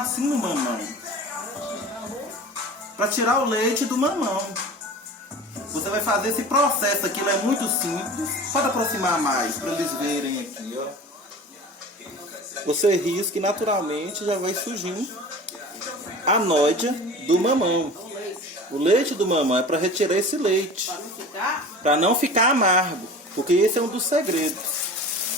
assim no mamão. Para tirar o leite do mamão. Você vai fazer esse processo aqui, ele é muito simples. Pode aproximar mais para eles verem aqui, ó. Você risca e naturalmente já vai surgindo a nódia do mamão. O leite do mamão é para retirar esse leite. Para não ficar amargo. Porque esse é um dos segredos.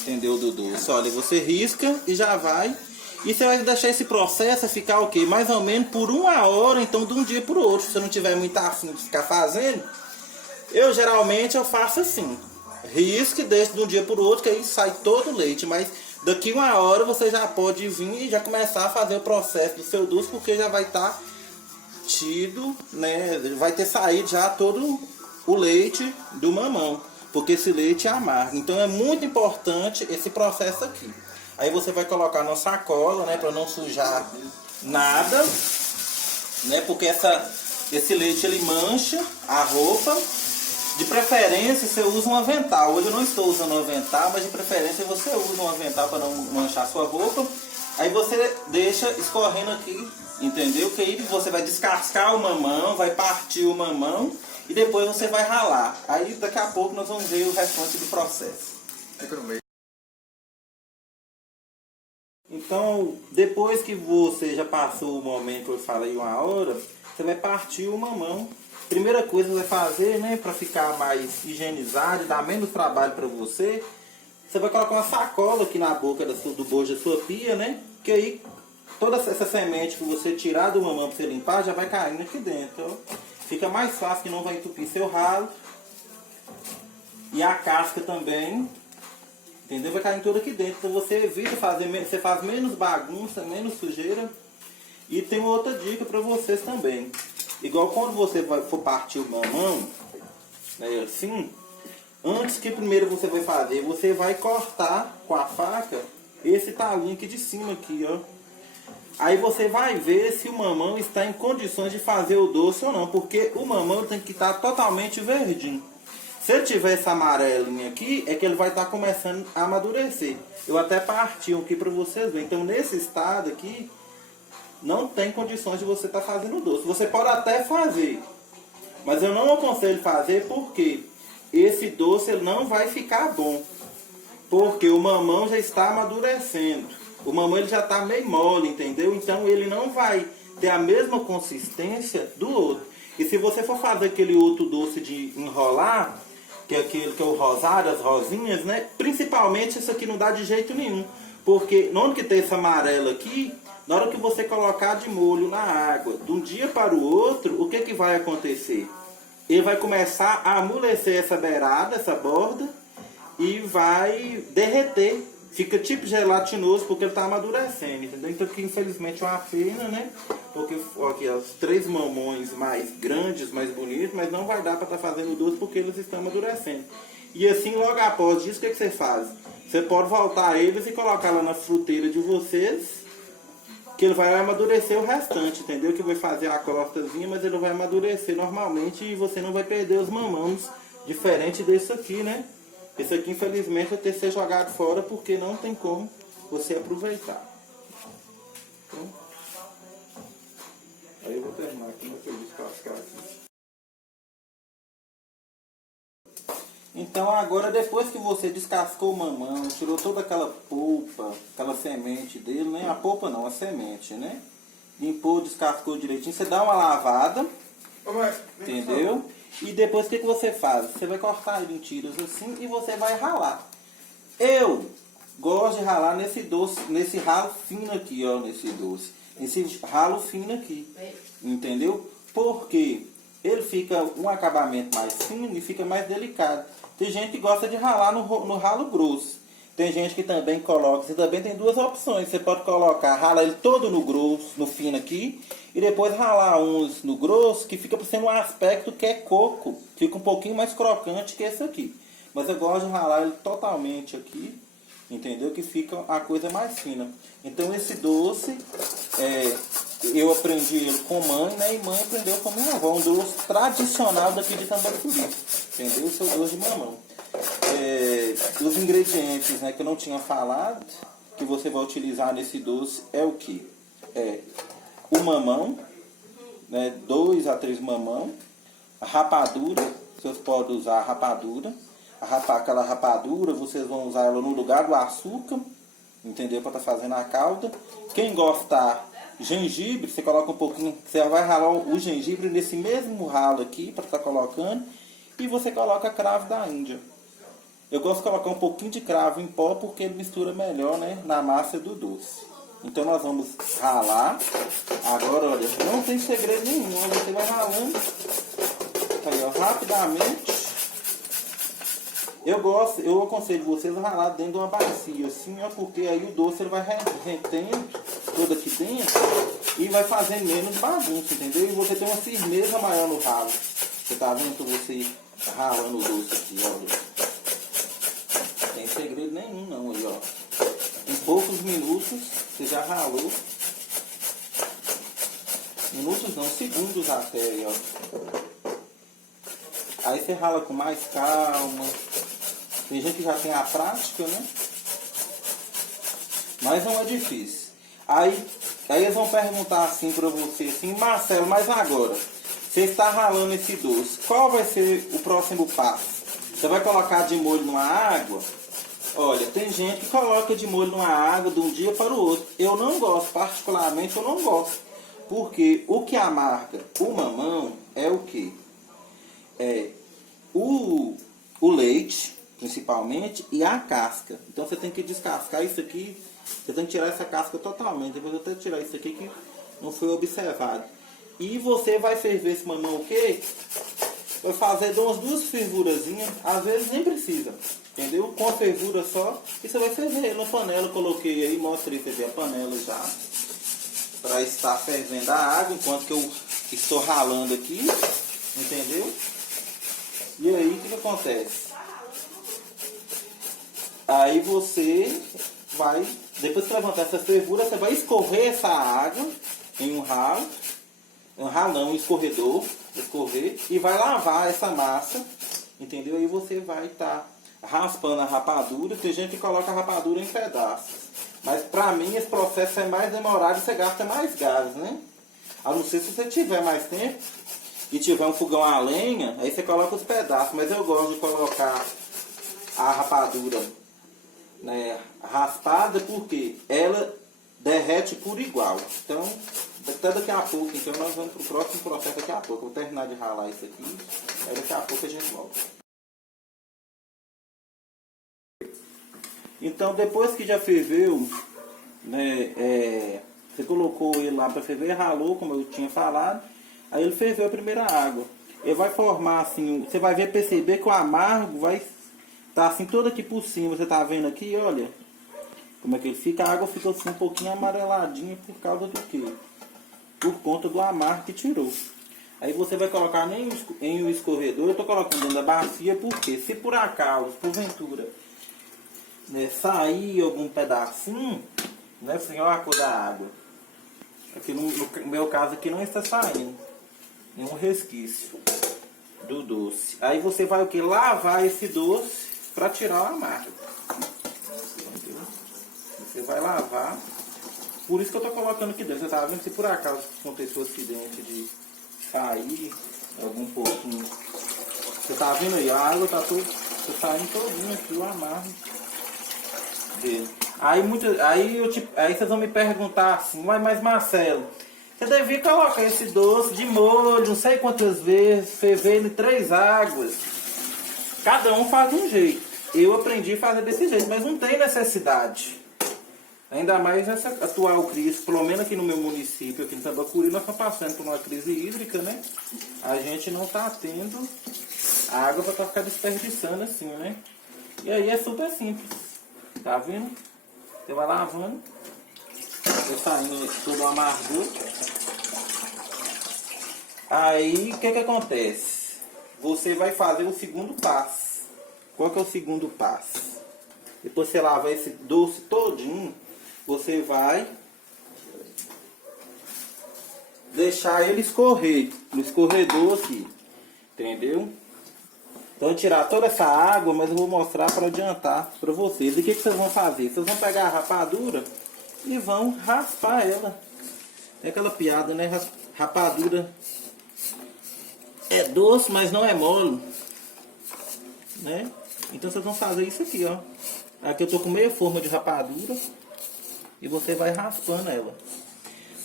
Entendeu, do doce? Olha, você risca e já vai. E você vai deixar esse processo ficar o quê? Mais ou menos por 1 hora, então de um dia para o outro. Se você não tiver muito afim de ficar fazendo, eu geralmente faço assim. Risco e deixo de um dia para o outro, que aí sai todo o leite. Mas daqui 1 hora você já pode vir e já começar a fazer o processo do seu doce, porque já vai estar tido, né? Vai ter saído já todo o leite do mamão. Porque esse leite é amargo. Então é muito importante esse processo aqui. Aí você vai colocar na sacola, né, para não sujar nada, né, porque esse leite ele mancha a roupa. De preferência você usa um avental. Hoje eu não estou usando um avental, mas de preferência você usa um avental para não manchar a sua roupa. Aí você deixa escorrendo aqui, entendeu? Que aí você vai descascar o mamão, vai partir o mamão e depois você vai ralar. Aí daqui a pouco nós vamos ver o restante do processo. Então, depois que você já passou o momento que eu falei 1 hora, você vai partir o mamão. Primeira coisa que você vai fazer, né, para ficar mais higienizado e dar menos trabalho para você, você vai colocar uma sacola aqui na boca do bojo da sua pia, né, que aí toda essa semente que você tirar do mamão para você limpar já vai caindo aqui dentro. Ó. Fica mais fácil, que não vai entupir seu ralo. E a casca também. Entendeu? Vai cair tudo aqui dentro. Então você evita fazer, você faz menos bagunça, menos sujeira. E tem outra dica para vocês também. Igual quando você for partir o mamão, né, assim, antes que primeiro você vai fazer, você vai cortar com a faca esse talinho aqui de cima aqui, ó. Aí você vai ver se o mamão está em condições de fazer o doce ou não, porque o mamão tem que estar totalmente verdinho. Se ele tiver essa amarelinha aqui, é que ele vai estar começando a amadurecer. Eu até parti aqui para vocês verem. Então, nesse estado aqui, não tem condições de você estar fazendo o doce. Você pode até fazer, mas eu não aconselho fazer porque esse doce ele não vai ficar bom. Porque o mamão já está amadurecendo. O mamão ele já está meio mole, entendeu? Então, ele não vai ter a mesma consistência do outro. E se você for fazer aquele outro doce de enrolar, que é aquele que é o rosário, as rosinhas, né? Principalmente isso aqui não dá de jeito nenhum. Porque na hora que tem esse amarelo aqui, na hora que você colocar de molho na água, de um dia para o outro, o que que vai acontecer? Ele vai começar a amolecer essa beirada, essa borda, e vai derreter. Fica tipo gelatinoso porque ele está amadurecendo, entendeu? Então aqui infelizmente é uma pena, né? Porque aqui os 3 mamões mais grandes, mais bonitos, mas não vai dar para estar fazendo doce porque eles estão amadurecendo. E assim logo após disso, o que, que você faz? Você pode voltar eles e colocar lá na fruteira de vocês, que ele vai amadurecer o restante, entendeu? Que vai fazer a crostazinha, mas ele vai amadurecer normalmente e você não vai perder os mamãos, diferente desse aqui, né? Esse aqui, infelizmente, vai ter que ser jogado fora porque não tem como você aproveitar. Então, aí eu vou terminar aqui, mas eu descascar aqui. Então, agora, depois que você descascou o mamão, tirou toda aquela polpa, aquela semente dele, né? A polpa não, a semente, né? Limpou, descascou direitinho, você dá uma lavada, entendeu? E depois o que, que você faz? Você vai cortar ele em tiras assim e você vai ralar. Eu gosto de ralar nesse doce, nesse ralo fino aqui, ó, nesse doce. Esse ralo fino aqui, entendeu? Porque ele fica um acabamento mais fino e fica mais delicado. Tem gente que gosta de ralar no ralo grosso. Tem gente que também coloca, você também tem 2 opções. Você pode colocar, ralar ele todo no grosso, no fino aqui, e depois ralar uns no grosso, que fica sendo um aspecto que é coco. Fica um pouquinho mais crocante que esse aqui. Mas eu gosto de ralar ele totalmente aqui, entendeu? Que fica a coisa mais fina. Então esse doce, eu aprendi ele com mãe, né? E mãe aprendeu com minha avó. Um doce tradicional daqui de Tambacuri. Entendeu? Esse é o doce de mamão. Os ingredientes, né, que eu não tinha falado, que você vai utilizar nesse doce é o que? o mamão, né, 2 a 3 mamão, a rapadura, vocês podem usar a rapadura, aquela rapadura, vocês vão usar ela no lugar do açúcar, entendeu? Para estar fazendo a calda. Quem gostar gengibre, você coloca um pouquinho, você vai ralar o gengibre nesse mesmo ralo aqui, para estar colocando, e você coloca cravo da Índia. Eu gosto de colocar um pouquinho de cravo em pó, porque ele mistura melhor, né, na massa do doce. Então nós vamos ralar. Agora, olha, não tem segredo nenhum, você vai ralando aí, ó, rapidamente. Eu aconselho vocês a ralar dentro de uma bacia, assim, ó, porque aí o doce ele vai retendo todo aqui dentro e vai fazendo menos bagunça, entendeu? E você tem uma firmeza maior no ralo. Você tá vendo que você ralando o doce aqui, olha. Não tem segredo nenhum não, aí, ó. Em poucos minutos você já ralou. Minutos não, segundos até, aí, ó. Aí você rala com mais calma. Tem gente que já tem a prática, né? Mas não é difícil. Aí eles vão perguntar assim pra você, assim, Marcelo, mas agora, você está ralando esse doce, qual vai ser o próximo passo? Você vai colocar de molho numa água? Olha, tem gente que coloca de molho numa água de um dia para o outro. Eu não gosto, particularmente eu não gosto. Porque o que amarga o mamão é o quê? É o leite, principalmente, e a casca. Então você tem que descascar isso aqui, você tem que tirar essa casca totalmente. Depois eu tenho que tirar isso aqui que não foi observado. E você vai ferver esse mamão o quê? Vai fazer umas 2 fervurazinhas, às vezes nem precisa, entendeu? Com a fervura só, e você vai ferver ele na panela. Eu coloquei aí, mostrei pra você a panela já, para estar fervendo a água, enquanto que eu estou ralando aqui, entendeu? E aí, o que acontece? Aí você vai, depois que levantar essa fervura, você vai escorrer essa água em um ralo, um escorredor, escorrer, e vai lavar essa massa, entendeu? Aí você vai estar raspando a rapadura. Tem gente que coloca a rapadura em pedaços, mas pra mim esse processo é mais demorado e você gasta mais gás, né? A não ser se você tiver mais tempo e tiver um fogão a lenha, aí você coloca os pedaços, mas eu gosto de colocar a rapadura, né, raspada, porque ela derrete por igual. Então, até daqui a pouco, então nós vamos pro próximo processo daqui a pouco. Eu vou terminar de ralar isso aqui, aí daqui a pouco a gente volta. Então, depois que já ferveu, né, você colocou ele lá para ferver, ralou, como eu tinha falado, aí ele ferveu a primeira água. Ele vai formar assim, você vai perceber que o amargo vai estar assim todo aqui por cima. Você tá vendo aqui, olha, como é que ele fica. A água fica assim um pouquinho amareladinha por causa do quê? Por conta do amargo que tirou. Aí você vai colocar em um escorredor. Eu tô colocando dentro da bacia porque se por acaso, porventura, né, sair algum pedacinho, né, assim, olha a cor da água. Aqui no meu caso aqui não está saindo nenhum resquício do doce. Aí você vai o que? Lavar esse doce para tirar o amargo. Entendeu? Você vai lavar. Por isso que eu tô colocando aqui dentro. Você tá vendo? Se por acaso aconteceu o acidente de sair algum pouquinho. Você tá vendo aí? A água tá saindo todinha aqui, o amargo dele. Aí vocês vão me perguntar assim, mas Marcelo, você devia colocar esse doce de molho, não sei quantas vezes, ferver em 3 águas. Cada um faz um jeito. Eu aprendi a fazer desse jeito, mas não tem necessidade. Ainda mais essa atual crise, pelo menos aqui no meu município, aqui em Tambacuri, nós estamos passando por uma crise hídrica, né? A gente não está tendo água para ficar desperdiçando assim, né? E aí é super simples. Tá vendo? Você vai lavando. Vai saindo todo o amargor. Aí, o que acontece? Você vai fazer o segundo passo. Qual que é o segundo passo? Depois você lava esse doce todinho, você vai deixar ele escorrer no escorredor aqui. Entendeu? Então tirar toda essa água, mas eu vou mostrar para adiantar para vocês. E o que vocês vão fazer? Vocês vão pegar a rapadura e vão raspar ela É aquela piada, né? Rapadura é doce, mas não é mole, né? Então vocês vão fazer isso aqui, ó. Aqui eu tô com meia forma de rapadura e você vai raspando ela.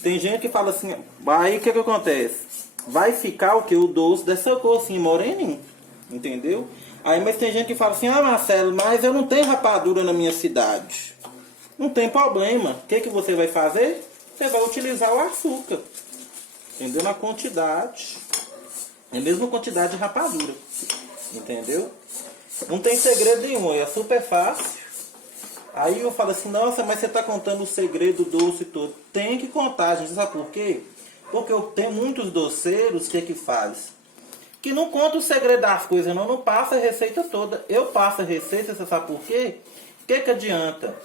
Tem gente que fala assim, aí o que acontece? Vai ficar o que? O doce dessa cor assim, moreninho, entendeu? Aí, mas tem gente que fala assim, ah, Marcelo, mas eu não tenho rapadura na minha cidade. Não tem problema. O que você vai fazer? Você vai utilizar o açúcar, entendeu? Na quantidade, é a mesma quantidade de rapadura, entendeu? Não tem segredo nenhum, é super fácil. Aí eu falo assim, nossa, mas você está contando o segredo doce todo. Tem que contar, gente, sabe por quê? Porque eu tenho muitos doceiros, que faz? Que não conta o segredo das coisas, não passa a receita toda. Eu passo a receita, você sabe por quê? O que adianta?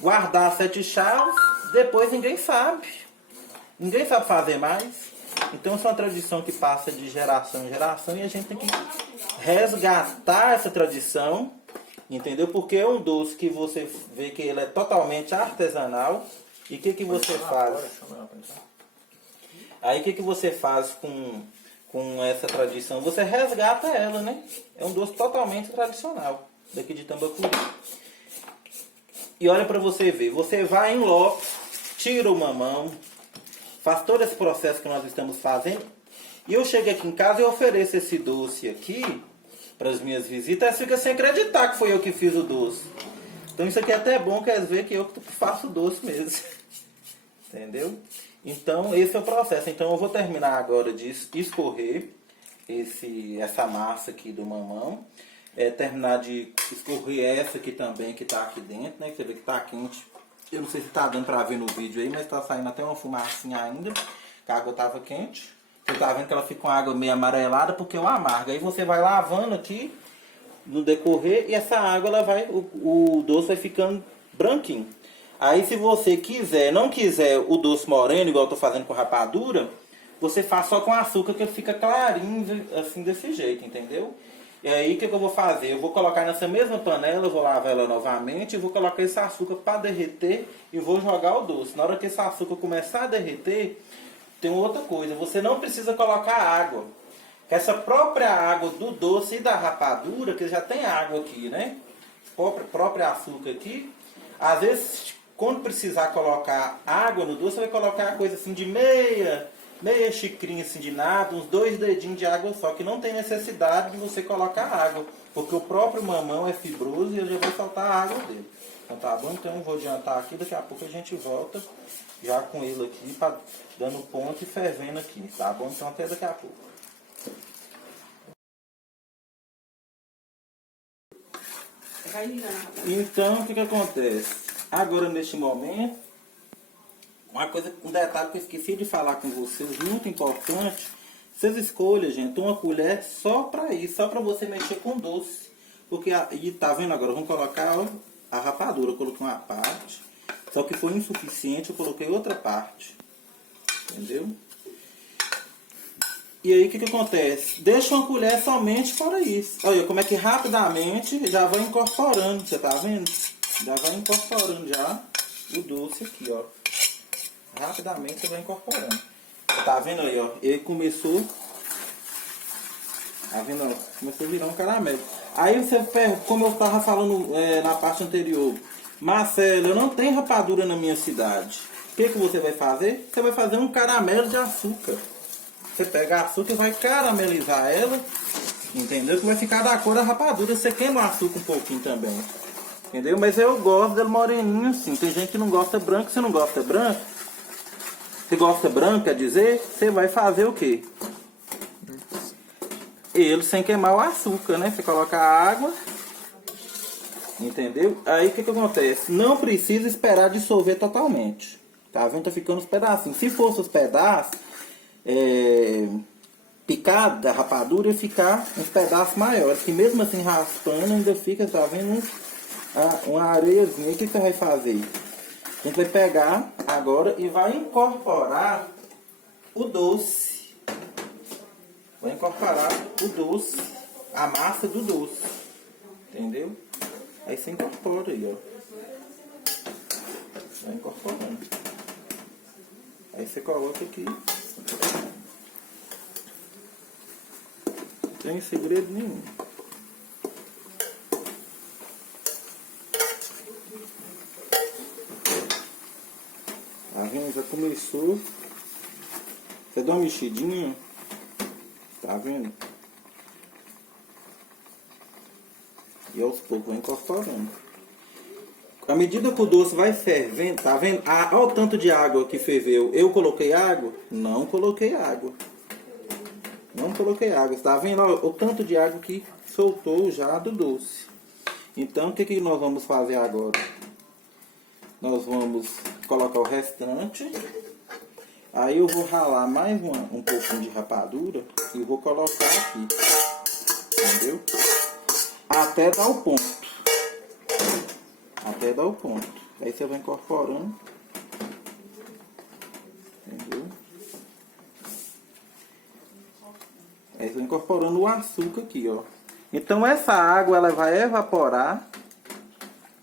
Guardar 7 chaves, depois ninguém sabe. Ninguém sabe fazer mais. Então isso é uma tradição que passa de geração em geração e a gente tem que resgatar essa tradição, entendeu? Porque é um doce que você vê que ele é totalmente artesanal. E o que você faz? Aí o que você faz com essa tradição? Você resgata ela, né? É um doce totalmente tradicional, daqui de Tambacuri. E olha para você ver, você vai em loco, tira o mamão, faz todo esse processo que nós estamos fazendo. E eu chego aqui em casa e ofereço esse doce aqui para as minhas visitas. Elas ficam sem acreditar que foi eu que fiz o doce. Então isso aqui é até bom, quer dizer que eu que faço o doce mesmo. Entendeu? Então esse é o processo. Então eu vou terminar agora de escorrer essa massa aqui do mamão. Terminar de escorrer essa aqui também, que está aqui dentro, né? Você vê que está quente. Eu não sei se está dando para ver no vídeo aí, mas está saindo até uma fumacinha ainda, que a água estava quente. Você está vendo que ela fica com a água meio amarelada porque eu amargo. Aí você vai lavando aqui no decorrer e essa água, ela vai, o doce vai ficando branquinho. Aí se você não quiser o doce moreno, igual eu estou fazendo com rapadura, você faz só com açúcar que ele fica clarinho, assim, desse jeito, entendeu? E aí o que eu vou fazer? Eu vou colocar nessa mesma panela, eu vou lavar ela novamente, e vou colocar esse açúcar para derreter e vou jogar o doce. Na hora que esse açúcar começar a derreter, tem outra coisa, você não precisa colocar água. Essa própria água do doce e da rapadura, que já tem água aqui, né? Próprio açúcar aqui. Às vezes, quando precisar colocar água no doce, você vai colocar uma coisa assim de meia xicrinha assim de nada, uns 2 dedinhos de água só, que não tem necessidade de você colocar água, porque o próprio mamão é fibroso e ele já vai soltar a água dele. Então tá bom? Então eu vou adiantar aqui, daqui a pouco a gente volta já com ele aqui, dando ponto e fervendo aqui, tá bom? Então até daqui a pouco. Então o que acontece? Agora neste momento, um detalhe que eu esqueci de falar com vocês, muito importante, vocês escolham, gente, uma colher só para isso, só para você mexer com doce. Porque, e tá vendo agora, vamos colocar, ó, a rapadura, eu coloquei uma parte, só que foi insuficiente, eu coloquei outra parte, entendeu? E aí o que acontece? Deixa uma colher somente para isso. Olha como é que rapidamente já vai incorporando, você tá vendo? Já vai incorporando já o doce aqui, ó. Rapidamente você vai incorporando. Tá vendo aí, ó? Ele começou. Tá vendo, ó? Começou a virar um caramelo. Aí você, como eu estava falando na parte anterior, Marcelo, eu não tenho rapadura na minha cidade. O que você vai fazer? Você vai fazer um caramelo de açúcar. Você pega açúcar e vai caramelizar ela, entendeu? Que vai ficar da cor da rapadura. Você queima o açúcar um pouquinho também, entendeu? Mas eu gosto dele moreninho assim. Tem gente que não gosta branco. Você não gosta branco? Você gosta branco, quer dizer? Você vai fazer o quê? Ele sem queimar o açúcar, né? Você coloca a água, entendeu? Aí o que acontece? Não precisa esperar dissolver totalmente. Tá vendo? Tá ficando os pedacinhos. Se fosse os pedaços picado da rapadura, ia ficar uns pedaços maiores. Que mesmo assim raspando ainda fica, tá vendo? Uma areiazinha. O que você vai fazer? A gente vai pegar agora e vai incorporar o doce. Vai incorporar o doce, a massa do doce. Entendeu? Aí você incorpora aí, ó. Vai incorporando. Aí você coloca aqui. Não tem segredo nenhum. Tá vendo? Já começou. Você dá uma mexidinha. Tá vendo? E aos poucos vai incorporando. À medida que o doce vai fervendo, tá vendo? Olha o tanto de água que ferveu. Eu coloquei água? Não coloquei água. Não coloquei água. Tá vendo? Olha o tanto de água que soltou já do doce. Então, o que nós vamos fazer agora? Nós vamos colocar o restante. Aí eu vou ralar mais um pouquinho de rapadura e vou colocar aqui. Entendeu? Até dar o ponto. Até dar o ponto. Aí você vai incorporando. Entendeu? Aí você vai incorporando o açúcar aqui, ó. Então essa água ela vai evaporar.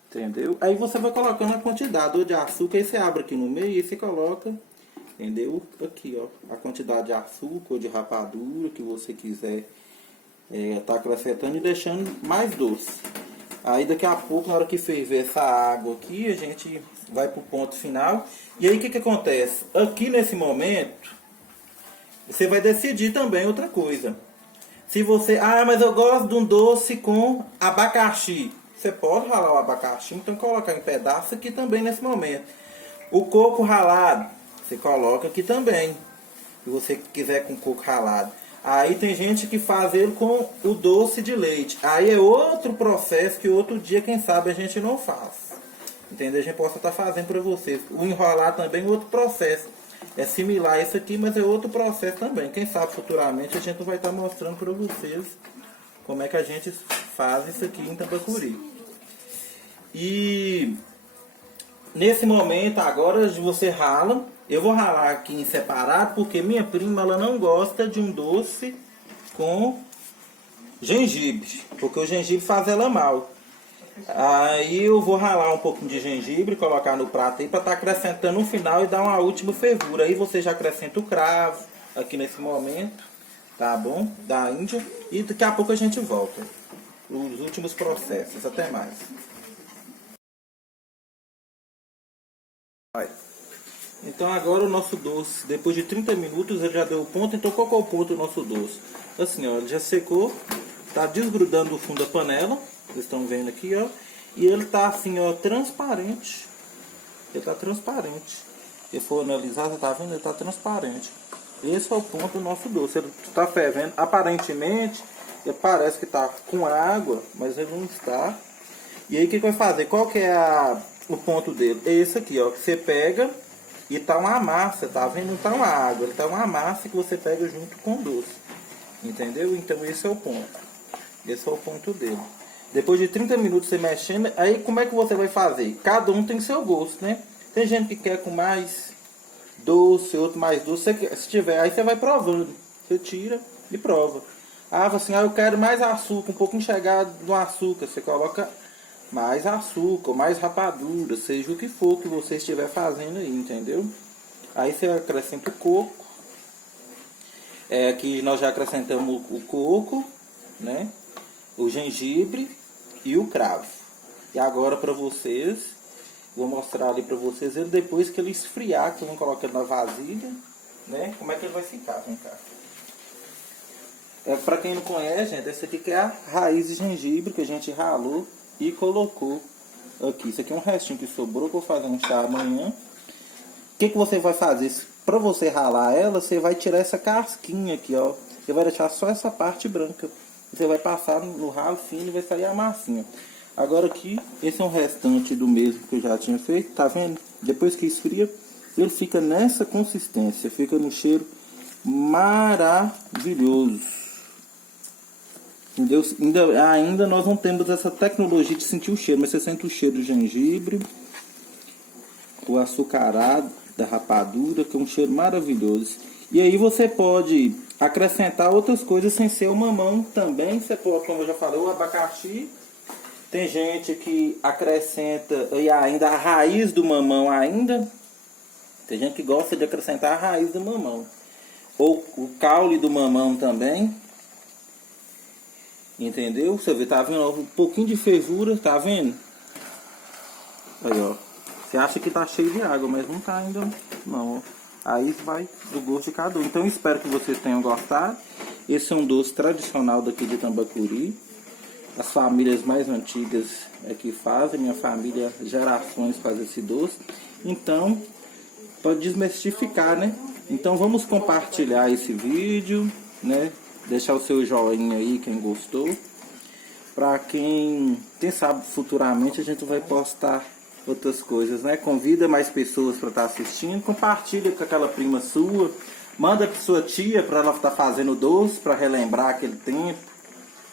Entendeu? Aí você vai colocando a quantidade de açúcar. Aí você abre aqui no meio e você coloca. Entendeu? Aqui, ó. A quantidade de açúcar ou de rapadura que você quiser tá acrescentando e deixando mais doce. Aí daqui a pouco, na hora que ferver essa água aqui, a gente vai pro ponto final. E aí o que acontece? Aqui nesse momento, você vai decidir também outra coisa. Se você... mas eu gosto de um doce com abacaxi. Você pode ralar o abacaxi, então colocar em pedaço aqui também nesse momento. O coco ralado, você coloca aqui também. Se você quiser com coco ralado. Aí tem gente que faz ele com o doce de leite. Aí é outro processo que outro dia, quem sabe, a gente não faz. Entendeu? A gente possa estar fazendo para vocês. O enrolar também é outro processo. É similar a isso aqui, mas é outro processo também. Quem sabe futuramente a gente vai estar mostrando para vocês como é que a gente faz isso aqui em Tambacuri. E nesse momento agora você rala. Eu vou ralar aqui em separado porque minha prima ela não gosta de um doce com gengibre, porque o gengibre faz ela mal. Aí eu vou ralar um pouquinho de gengibre, colocar no prato aí para estar acrescentando no final e dar uma última fervura. Aí você já acrescenta o cravo aqui nesse momento, tá bom? Da Índia. E daqui a pouco a gente volta. Os últimos processos. Até mais. Vai. Então agora o nosso doce, depois de 30 minutos ele já deu o ponto. Então qual que é o ponto do nosso doce? Assim, ó, ele já secou, tá desgrudando do fundo da panela, vocês estão vendo aqui, ó. E ele tá assim, ó, transparente. Ele tá transparente. Se for analisar, você tá vendo? Ele tá transparente. Esse é o ponto do nosso doce. Ele tá fervendo, aparentemente, ele parece que tá com água, mas ele não está. E aí o que vai fazer? Qual que é o ponto dele? É esse aqui, ó, que você pega... E tá uma massa, tá vendo? Não tá uma água, ele tá uma massa que você pega junto com o doce. Entendeu? Então esse é o ponto. Esse é o ponto dele. Depois de 30 minutos você mexendo, aí como é que você vai fazer? Cada um tem seu gosto, né? Tem gente que quer com mais doce, outro mais doce. Se tiver, aí você vai provando. Você tira e prova. Assim, eu quero mais açúcar, um pouquinho chegado no açúcar. Você coloca mais açúcar, mais rapadura, seja o que for que você estiver fazendo aí, entendeu? Aí você acrescenta o coco. Aqui nós já acrescentamos o coco, né? O gengibre e o cravo. E agora para vocês, vou mostrar ali para vocês ele depois que ele esfriar, que eu vou colocar na vasilha, né? Como é que ele vai ficar, vem cá. Para quem não conhece, gente, essa aqui que é a raiz de gengibre que a gente ralou e colocou aqui. Isso aqui é um restinho que sobrou, que eu vou fazer um chá amanhã. O que você vai fazer? Para você ralar ela, você vai tirar essa casquinha aqui, ó. Você vai deixar só essa parte branca. Você vai passar no ralo fino e vai sair a massinha. Agora aqui, esse é um restante do mesmo que eu já tinha feito, tá vendo? Depois que esfria, ele fica nessa consistência, fica no cheiro maravilhoso. Entendeu? Ainda nós não temos essa tecnologia de sentir o cheiro, mas você sente o cheiro do gengibre, o açucarado, da rapadura, que é um cheiro maravilhoso. E aí você pode acrescentar outras coisas sem ser o mamão também. Você pode, como eu já falei, o abacaxi. Tem gente que acrescenta e ainda a raiz do mamão ainda. Tem gente que gosta de acrescentar a raiz do mamão. Ou o caule do mamão também. Entendeu? Você vê, tá vendo? Um pouquinho de fervura, tá vendo? Aí, ó. Você acha que tá cheio de água, mas não tá ainda, não, ó. Aí vai do gosto de cada um. Então espero que vocês tenham gostado. Esse é um doce tradicional daqui de Tambacuri. As famílias mais antigas é que fazem. Minha família, gerações, faz esse doce. Então, pode desmistificar, né? Então vamos compartilhar esse vídeo, né? Deixar o seu joinha aí, quem gostou. Para quem sabe, futuramente a gente vai postar outras coisas, né? Convida mais pessoas para estar assistindo. Compartilha com aquela prima sua. Manda para sua tia para ela estar fazendo doce, para relembrar aquele tempo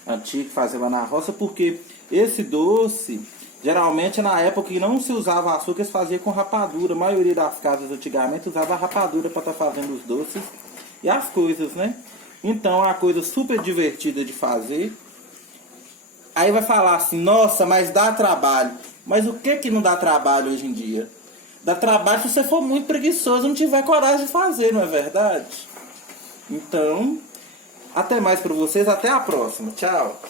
antigo que fazia lá na roça. Porque esse doce, geralmente na época que não se usava açúcar, se fazia com rapadura. A maioria das casas antigamente usava rapadura para estar fazendo os doces e as coisas, né? Então é uma coisa super divertida de fazer. Aí vai falar assim, nossa, mas dá trabalho. Mas o que não dá trabalho hoje em dia? Dá trabalho se você for muito preguiçoso e não tiver coragem de fazer, não é verdade? Então, até mais para vocês, até a próxima. Tchau!